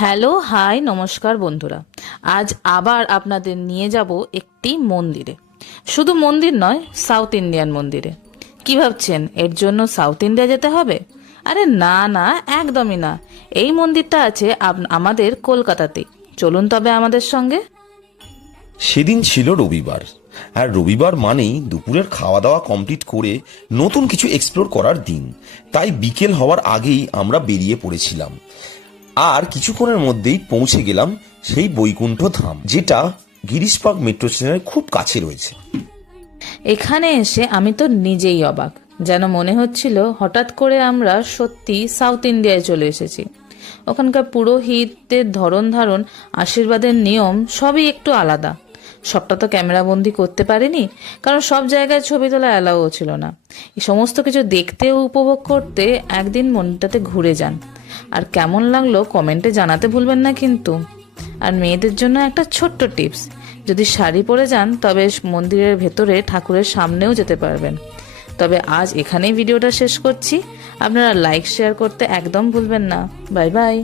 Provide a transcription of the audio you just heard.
Hello hi নমস্কার বন্ধুরা। আজ আবার আপনাদের নিয়ে যাব একটি মন্দিরে। শুধু মন্দির নয়, সাউথ ইন্ডিয়ান মন্দিরে। কি ভাবছেন এর জন্য সাউথ ইন্ডিয়া যেতে হবে? আরে না না, একদমই না। এই মন্দিরটা আছে আমাদের কলকাতাতেই। চলুন তবে আমাদের সঙ্গে। সেদিন ছিল রবিবার, আর রবিবার মানেই দুপুরের খাওয়া দাওয়া কমপ্লিট করে নতুন কিছু এক্সপ্লোর করার দিন। তাই বিকেল হওয়ার আগেই আমরা বেরিয়ে পড়েছিলাম, আর কিছুক্ষণের মধ্যেই পৌঁছে গেলাম সেই বৈকুণ্ঠ ধাম, যেটা গিরিশ পার্ক মেট্রো স্টেশনের খুব কাছে রয়েছে। এখানে এসে আমি তো নিজেই অবাক। যেন মনে হচ্ছিল হঠাৎ করে আমরা সত্যি সাউথ ইন্ডিয়ায় চলে এসেছি। ওখানকার পুরোহিতদের ধরন ধারণ, আশীর্বাদের নিয়ম সবই একটু আলাদা। সবটা তো ক্যামেরাবন্দি করতে পারিনি, কারণ সব জায়গায় ছবি তোলা অ্যালাউও ছিল না। এই সমস্ত কিছু দেখতে ও উপভোগ করতে একদিন মন্দিরটাতে ঘুরে যান। আর কেমন লাগলো কমেন্টে জানাতে ভুলবেন না কিন্তু। আর মেয়েদের জন্য একটা ছোট্ট টিপস, যদি শাড়ি পরে যান তবে মন্দিরের ভেতরে ঠাকুরের সামনেও যেতে পারবেন। তবে আজ এখানেই ভিডিওটা শেষ করছি। আপনারা লাইক শেয়ার করতে একদম ভুলবেন না। Bye bye.